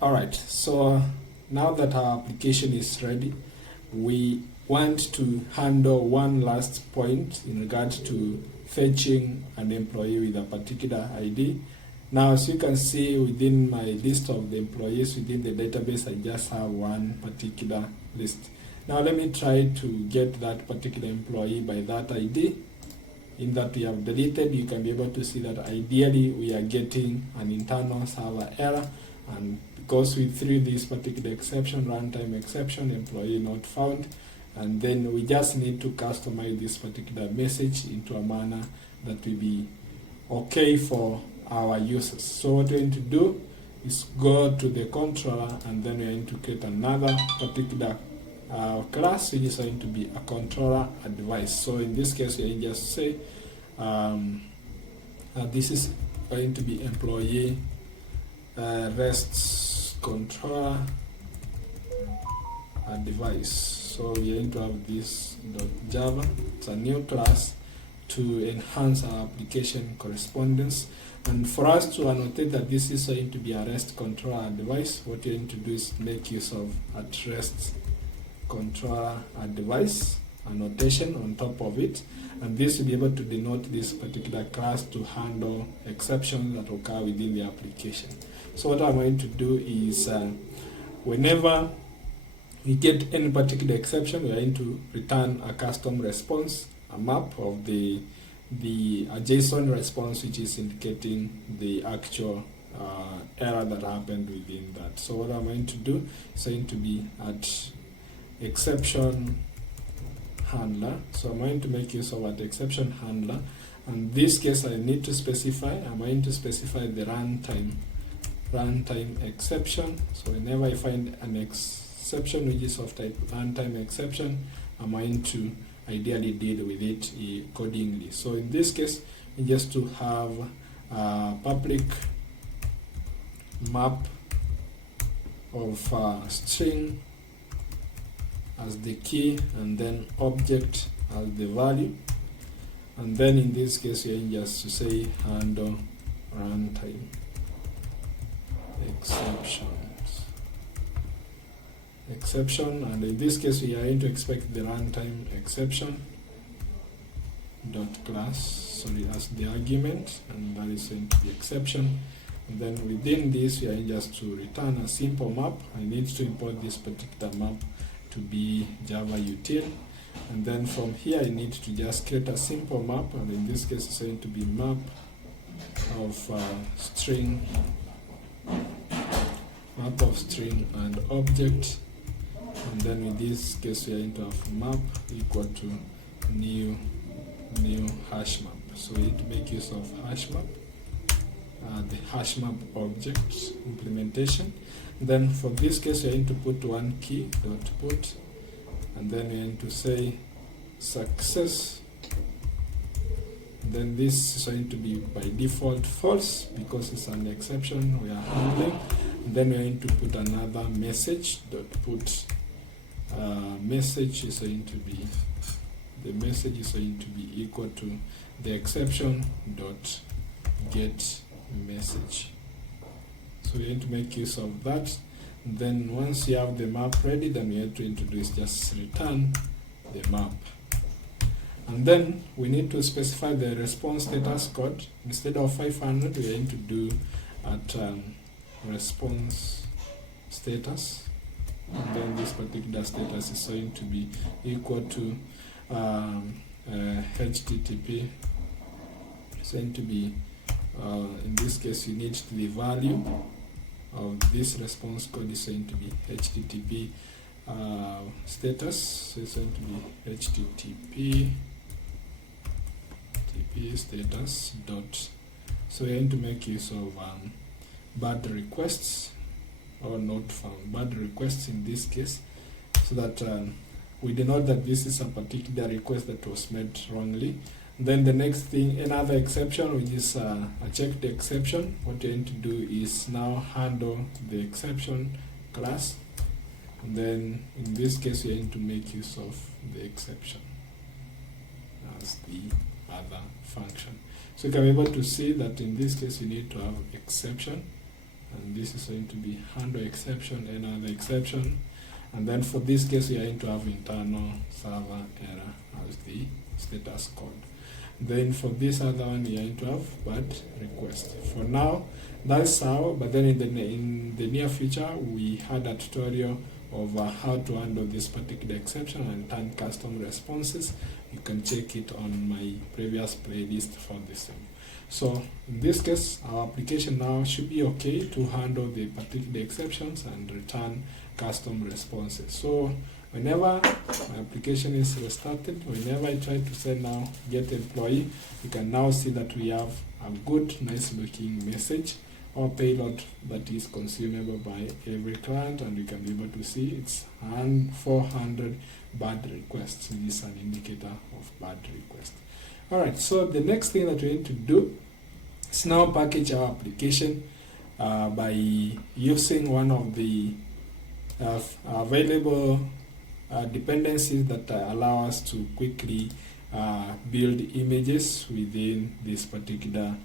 Alright, so now that our application is ready, we want to handle one last point in regard to fetching an employee with a particular ID. Now, as you can see within my list of the employees within the database, I just have one particular list. Now let me try to get that particular employee by that ID. In that we have deleted, you can be able to see that ideally we are getting an internal server error, and because we threw this particular exception, runtime exception, employee not found, and then we just need to customize this particular message into a manner that will be okay for our users. So what we're going to do is go to the controller, and then we're going to create another particular class which is going to be a controller advice. So in this case, we just say this is going to be employee REST controller advice. So we are going to have this .java. It's a new class to enhance our application correspondence. And for us to annotate that this is going to be a REST controller device, what you're going to do is make use of at REST controller device annotation on top of it, and this will be able to denote this particular class to handle exceptions that occur within the application. So what I'm going to do is whenever we get any particular exception, we are going to return a custom response, a map of the JSON response, which is indicating the actual error that happened within that. So what I'm going to do is going to be at exception handler. So I'm going to make use of an exception handler. In this case, I need to specify, I'm going to specify the runtime exception. So whenever I find an exception which is of type runtime exception, I'm going to ideally deal with it accordingly. So in this case, we just to have a public map of string as the key, and then object as the value, and then in this case we are just to say handle runtime exception, and in this case we are going to expect the runtime exception dot class, sorry, as the argument, and that is going to be exception. And then within this we are just to return a simple map. I need to import this particular map to be Java util, and then from here I need to just create a simple map, and in this case it's going to be map of string and object, and then in this case we are going to have map equal to new hash map. So we need to make use of hash map, the hash map object implementation. Then for this case we are going to put one key dot put, and then we are going to say success. And then this is going to be by default false because it's an exception we are handling. And then we are going to put another message dot put. Message is going to be, the message is going to be equal to the exception dot get message. So we need to make use of that. And then once you have the map ready, then we have to introduce just return the map. And then we need to specify the response status code. Instead of 500, we are going to do at response status. And then this particular status is going to be equal to HTTP. It's going to be, in this case, you need the value of this response code is going to be HTTP status. So it's going to be HTTP status dot. So we're going to make use of bad requests or not found, bad requests in this case, so that we denote that this is a particular request that was made wrongly. Then the next thing, another exception, which is a checked exception. What you're going to do is now handle the exception class, and then in this case you're going to make use of the exception as the other function. So you can be able to see that in this case you need to have exception and this is going to be handle exception, another exception, and then for this case we are going to have internal server error as the status code. Then for this other one we are going to have bad request. For now, that's how, but then in the near future we had a tutorial of how to handle this particular exception and turn custom responses. You can check it on my previous playlist for this one. So in this case, our application now should be okay to handle the particular exceptions and return custom responses. So whenever my application is restarted, whenever I try to say now get employee, you can now see that we have a good, nice looking message or payload that is consumable by every client, and you can be able to see it's 400 bad requests. This is an indicator of bad request. Alright, so the next thing that we need to do is now package our application by using one of the available dependencies that allow us to quickly build images within this particular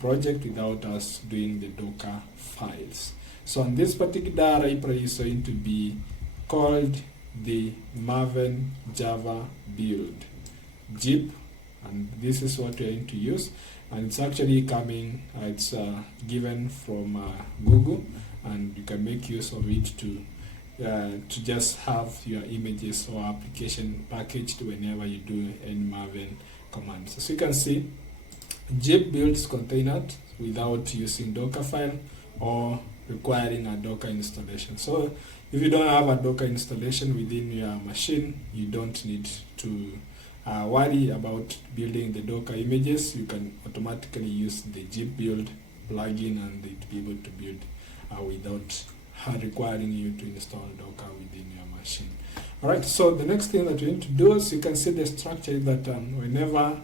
project without us doing the Docker files. So on this particular library is going to be called the Maven Java build Jib, and this is what we're going to use, and it's actually coming, it's given from Google, and you can make use of it to just have your images or application packaged whenever you do any Maven commands. So you can see Jib builds containers without using Dockerfile or requiring a Docker installation. So if you don't have a Docker installation within your machine, you don't need to worry about building the Docker images. You can automatically use the Jib build plugin and it be able to build without requiring you to install Docker within your machine. Alright, so the next thing that we need to do is, you can see the structure is that whenever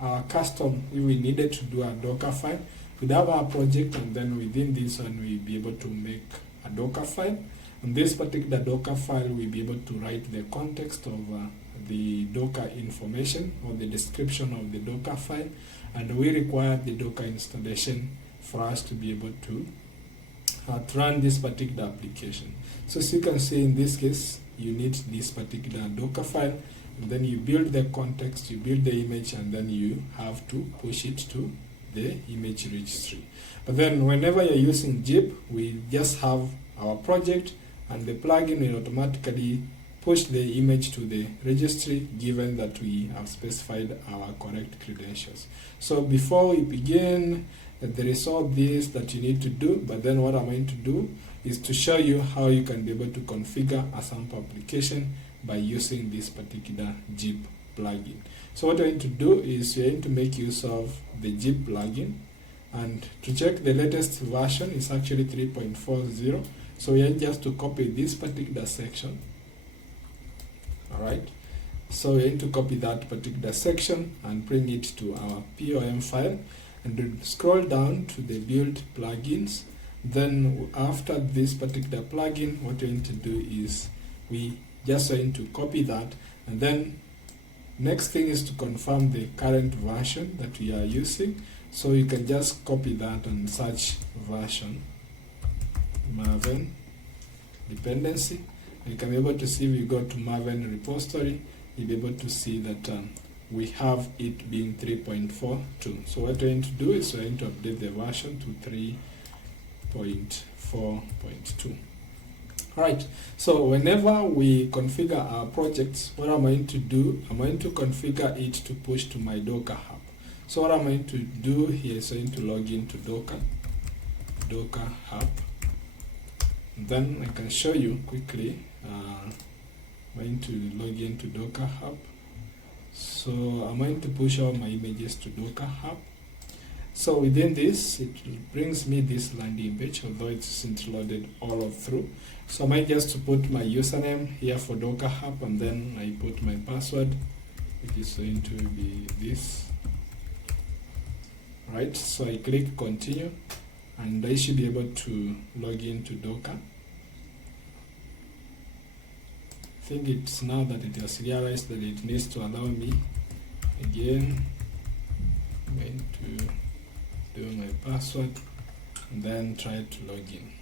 our custom, if we needed to do a Docker file, we'd have our project, and then within this one we'll be able to make a Docker file. And this particular Docker file, we'll be able to write the context of the Docker information or the description of the Docker file, and we require the Docker installation for us to be able to run this particular application. So as you can see, in this case, you need this particular Docker file, and then you build the context, you build the image, and then you have to push it to the image registry. But then whenever you're using Jib, we just have our project, and the plugin will automatically push the image to the registry given that we have specified our correct credentials. So before we begin, there is all this that you need to do, but then what I'm going to do is to show you how you can be able to configure a sample application by using this particular Jib plugin. So what we're going to do is we're going to make use of the Jib plugin, and to check the latest version is actually 3.40. So we are just to copy this particular section. Alright, so we're going to copy that particular section and bring it to our POM file, and scroll down to the build plugins. Then after this particular plugin, what we're going to do is we just going to copy that, and then next thing is to confirm the current version that we are using. So you can just copy that and search version Maven dependency. You can be able to see, if you go to Maven repository, you'll be able to see that we have it being 3.42. So what we're going to do is we're going to update the version to 3.4.2. Alright, so whenever we configure our projects, what I'm going to do, I'm going to configure it to push to my Docker hub. So what I'm going to do here is going to log into Docker hub. Then I can show you quickly. I'm going to log into Docker hub. So I'm going to push all my images to Docker hub. So within this, it brings me this landing page, although it isn't loaded all through. So I might just to put my username here for Docker hub, and then I put my password, which is going to be this. Right, so I click continue, and I should be able to log into Docker. I think it's now that it has realized that it needs to allow me again. I'm going to do my password, and then try to log in.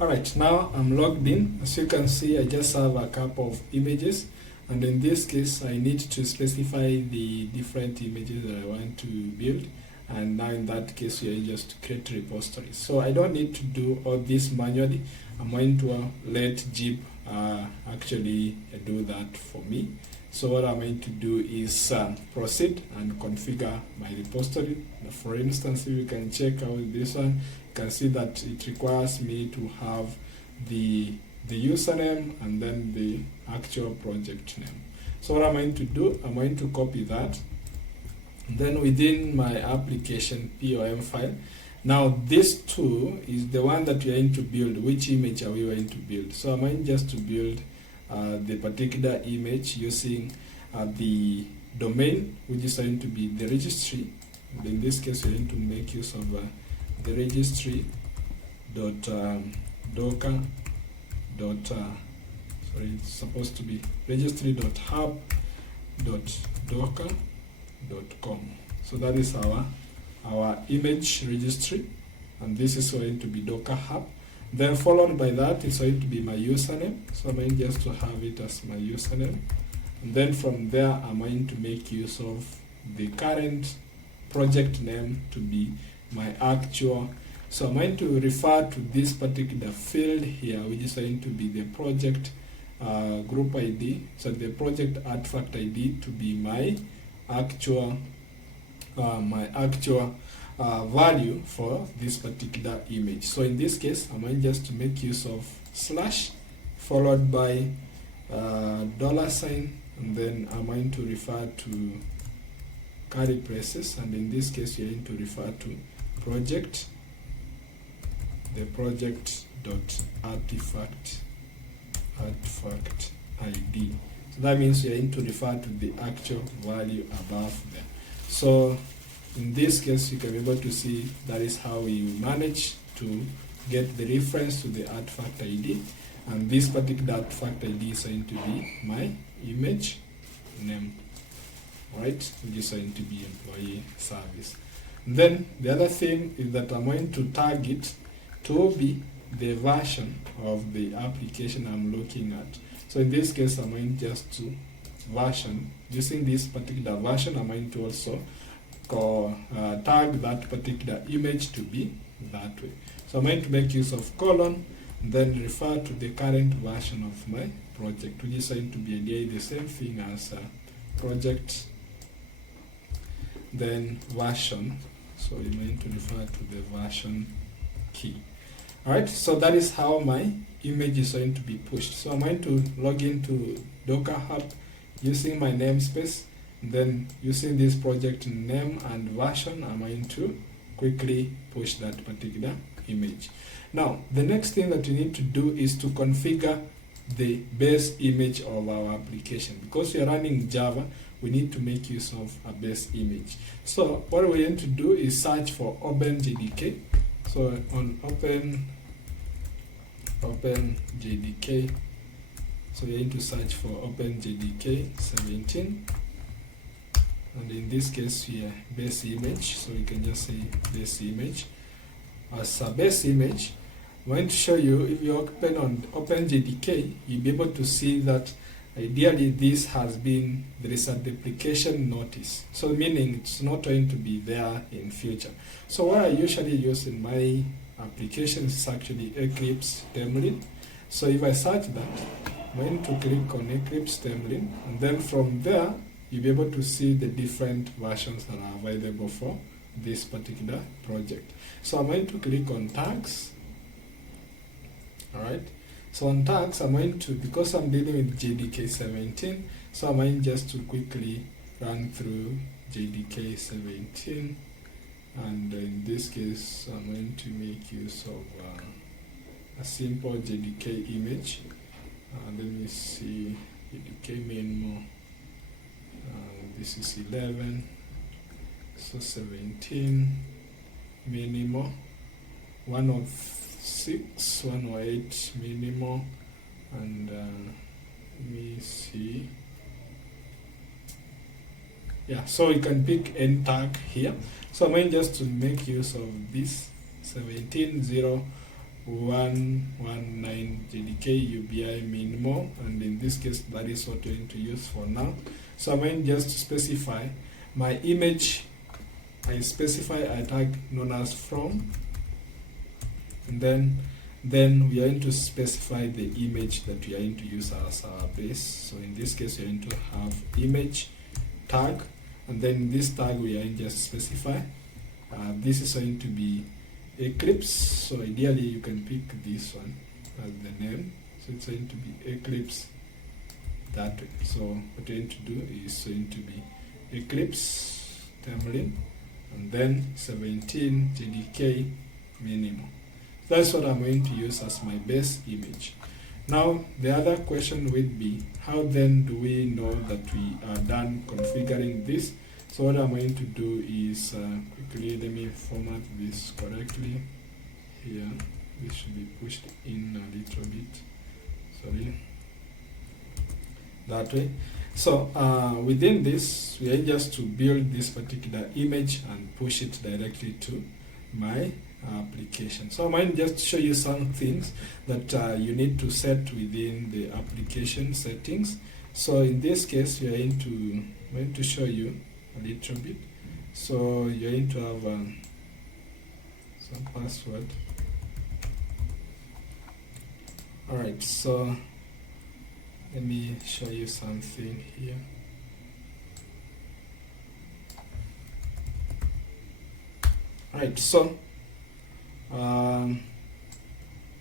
Alright, now I'm logged in. As you can see, I just have a couple of images, and in this case I need to specify the different images that I want to build, and now in that case we are just to create repositories. So I don't need to do all this manually. I'm going to let Jib actually do that for me. So what I'm going to do is proceed and configure my repository. For instance, if you can check out this one, you can see that it requires me to have the username and then the actual project name. So what I'm going to do, I'm going to copy that. Then within my application POM file, now this two is the one that we are going to build. Which image are we going to build? So I'm going just to build the particular image using the domain, which is going to be the registry. And in this case, we're going to make use of the registry docker sorry, it's supposed to be registry.hub.docker.com. So that is our image registry, and this is going to be Docker Hub. Then followed by that is going to be my username. So I'm going just to have it as my username. And then from there, I'm going to make use of the current project name to be my actual. So I'm going to refer to this particular field here, which is going to be the project group ID. So the project artifact ID to be my actual value for this particular image. So in this case, I'm going just to make use of slash followed by $, and then I'm going to refer to curly braces, and in this case we're going to refer to project, the project.artifact ID. So that means you're going to refer to the actual value above there. So in this case, you can be able to see that is how we manage to get the reference to the artifact ID, and this particular artifact ID is going to be my image name, right, which is going to be employee service. And then the other thing is that I'm going to tag it to be the version of the application I'm looking at. So in this case, I'm going just to version, using this particular version, I'm going to also tag that particular image to be that way. So I'm going to make use of colon, and then refer to the current version of my project, which is going to be again the same thing as project, then version. So you're going to refer to the version key. Alright, so that is how my image is going to be pushed. So I'm going to log into Docker Hub using my namespace. Then using this project name and version, I'm going to quickly push that particular image. Now, the next thing that we need to do is to configure the base image of our application. Because we are running Java, we need to make use of a base image. So what we're going to do is search for OpenJDK. So on OpenJDK, so we're going to search for OpenJDK 17. And in this case, we are base image, so we can just say base image. As a base image, I'm going to show you, if you open on OpenJDK, you'll be able to see that ideally this has been, there is a deprecation notice. So meaning it's not going to be there in future. So what I usually use in my application is actually Eclipse Template. So if I search that, I'm going to click on Eclipse Template, and then from there, you'll be able to see the different versions that are available for this particular project. So I'm going to click on tags. Alright, so on tags, I'm going to, because I'm dealing with JDK 17, so I'm going just to quickly run through JDK 17, and in this case, I'm going to make use of a simple JDK image. Let me see, JDK minimal. This is 11, so 17, minimal, 106, 108, minimal, and let me see. Yeah, so you can pick any tag here. So I'm going just to make use of this 17.0.119 JDK UBI minimal, and in this case that is what we're going to use for now. So I'm going just to specify my image. I specify a tag known as from, and then we are going to specify the image that we are going to use as our base. So in this case we are going to have image tag, and then in this tag we are going to just specify this is going to be Eclipse. So ideally you can pick this one as the name, so it's going to be Eclipse that way. So what we're going to do is going to be Eclipse Tamlin, and then 17 JDK minimum. That's what I'm going to use as my base image. Now the other question would be, how then do we know that we are done configuring this? So what I'm going to do is quickly let me format this correctly here. This should be pushed in a little bit, sorry, that way. So within this we are just to build this particular image and push it directly to my application. So I might just show you some things that you need to set within the application settings. So in this case we are going to show you a little bit. So you're going to have some password. Alright, so let me show you something here. Alright, so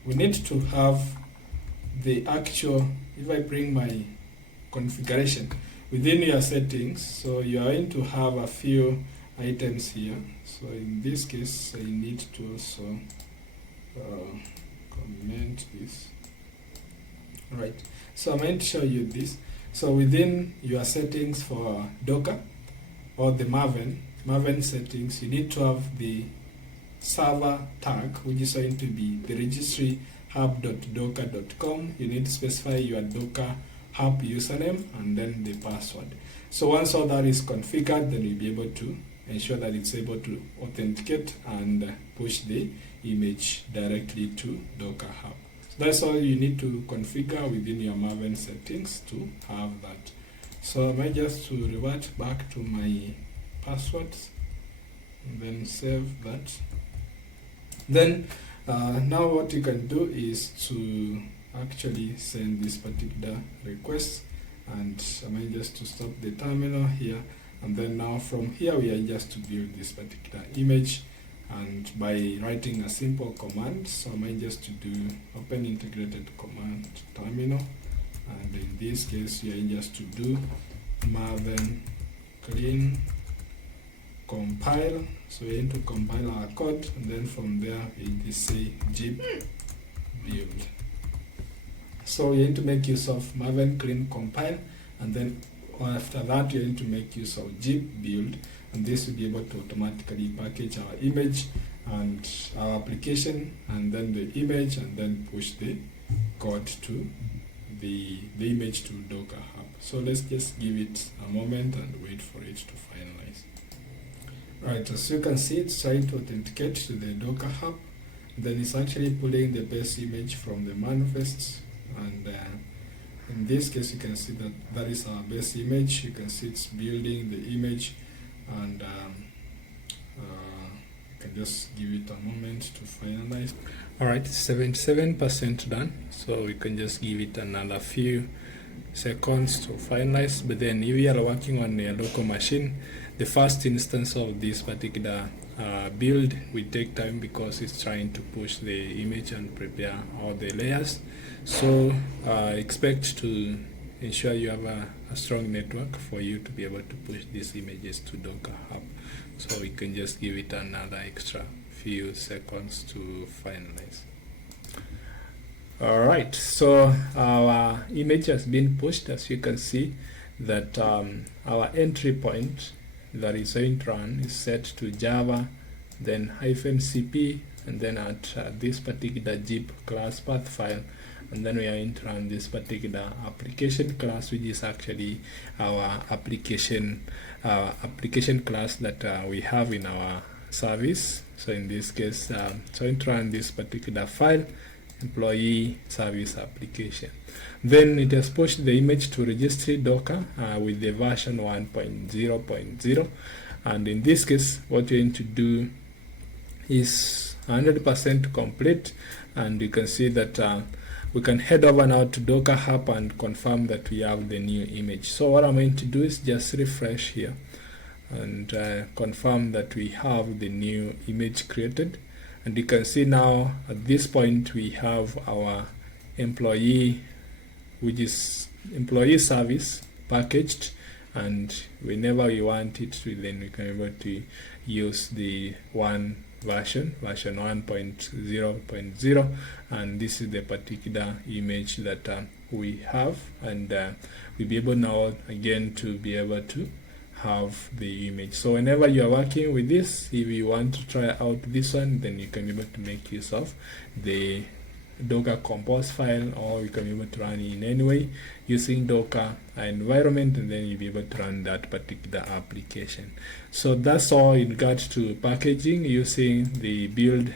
we need to have the actual, if I bring my configuration within your settings, so you are going to have a few items here. So in this case I need to also comment this. Alright, so I'm going to show you this. So within your settings for Docker or the Maven settings, you need to have the server tag, which is going to be the registry hub.docker.com. You need to specify your Docker hub username and then the password. So once all that is configured, then you'll be able to ensure that it's able to authenticate and push the image directly to Docker hub. So that's all you need to configure within your Maven settings to have that. So I might just to revert back to my passwords and then save that. Then now what you can do is to actually send this particular request, and I might just to stop the terminal here, and then now from here we are just to build this particular image, and by writing a simple command. So I might just to do open integrated command terminal, and in this case we are just to do maven clean compile. So we need to compile our code, and then from there we just say jib build. So we need to make use of maven clean compile, and then after that we need to make use of jib build, and this will be able to automatically package our image and our application, and then the image, and then push the code to the image to Docker hub. So let's just give it a moment and wait for it to finalize. Right, as you can see, it's trying to authenticate to the Docker hub. Then it's actually pulling the base image from the manifest, and in this case you can see that that is our base image. You can see it's building the image, and you can just give it a moment to finalize. Alright, 77% done, so we can just give it another few seconds to finalize. But then if you are working on a local machine, the first instance of this particular build will take time because it's trying to push the image and prepare all the layers. So expect to ensure you have a strong network for you to be able to push these images to Docker hub. So we can just give it another extra few seconds to finalize. Alright, so our image has been pushed. As you can see that our entry point that is going to run is set to Java, then -cp, and then at this particular Jib class path file, and then we are going to run this particular application class, which is actually our application class that we have in our service. So in this case, so to run this particular file, employee service application. Then it has pushed the image to registry Docker with the version 1.0.0. And in this case, what you're going to do is 100% complete. And you can see that we can head over now to Docker Hub and confirm that we have the new image. So what I'm going to do is just refresh here and confirm that we have the new image created. And you can see now at this point we have our employee, which is employee service packaged, and whenever we want it to, then we can be able to use the version 1.0.0, and this is the particular image that we have, and we'll be able now again to be able to have the image. So whenever you are working with this, if you want to try out this one, then you can be able to make use of the Docker compose file, or you can be able to run in any way using Docker environment, and then you'll be able to run that particular application. So that's all in regards to packaging using the build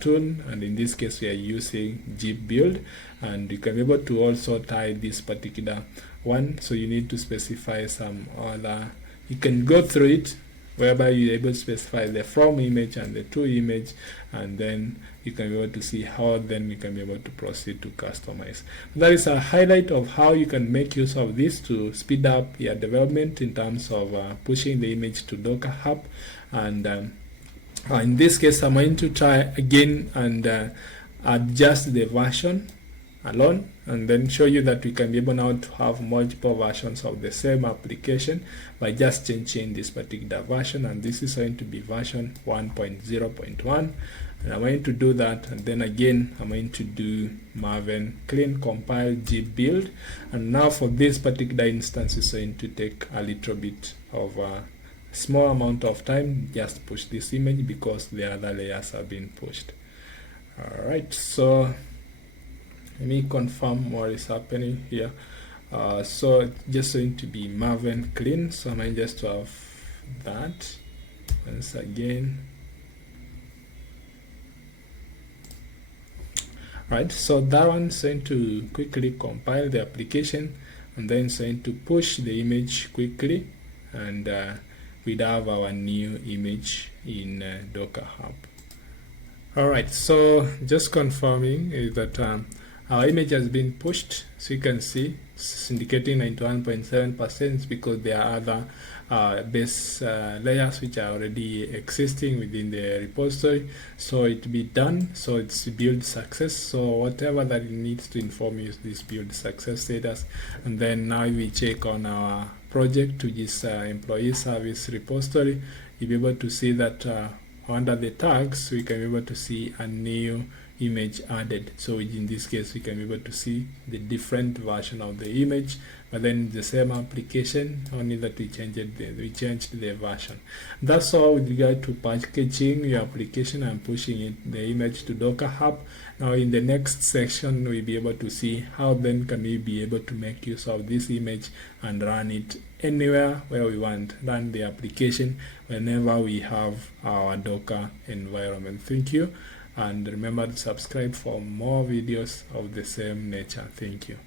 tool, and in this case we are using Jib build, and you can be able to also tie this particular one. So you need to specify some other, you can go through it whereby you're able to specify the from image and the to image, and then you can be able to see how then you can be able to proceed to customize. That is a highlight of how you can make use of this to speed up your development in terms of pushing the image to Docker Hub. And in this case, I'm going to try again and adjust the version alone, and then show you that we can be able now to have multiple versions of the same application by just changing this particular version, and this is going to be version 1.0.1, and I'm going to do that, and then again I'm going to do maven clean compile Jib build, and now for this particular instance it's going to take a little bit of a small amount of time, just push this image because the other layers have been pushed. All right, so let me confirm what is happening here. So it's just going to be maven clean, so I'm going just to have that once again. Right, so that one's going to quickly compile the application, and then it's going to push the image quickly, and we'd have our new image in Docker Hub. Alright, so just confirming is that our image has been pushed, so you can see it's indicating 91.7% because there are other base layers which are already existing within the repository. So it be done, so it's build success. So whatever that it needs to inform you is this build success status. And then now we check on our project, which is employee service repository. You'll be able to see that under the tags we can be able to see a new image added. So in this case we can be able to see the different version of the image, but then the same application, only that we changed the version. That's all with regard to packaging your application and pushing the image to Docker Hub. Now in the next section we'll be able to see how then can we be able to make use of this image and run it anywhere where we want, run the application whenever we have our Docker environment. Thank you, and remember to subscribe for more videos of the same nature. Thank you.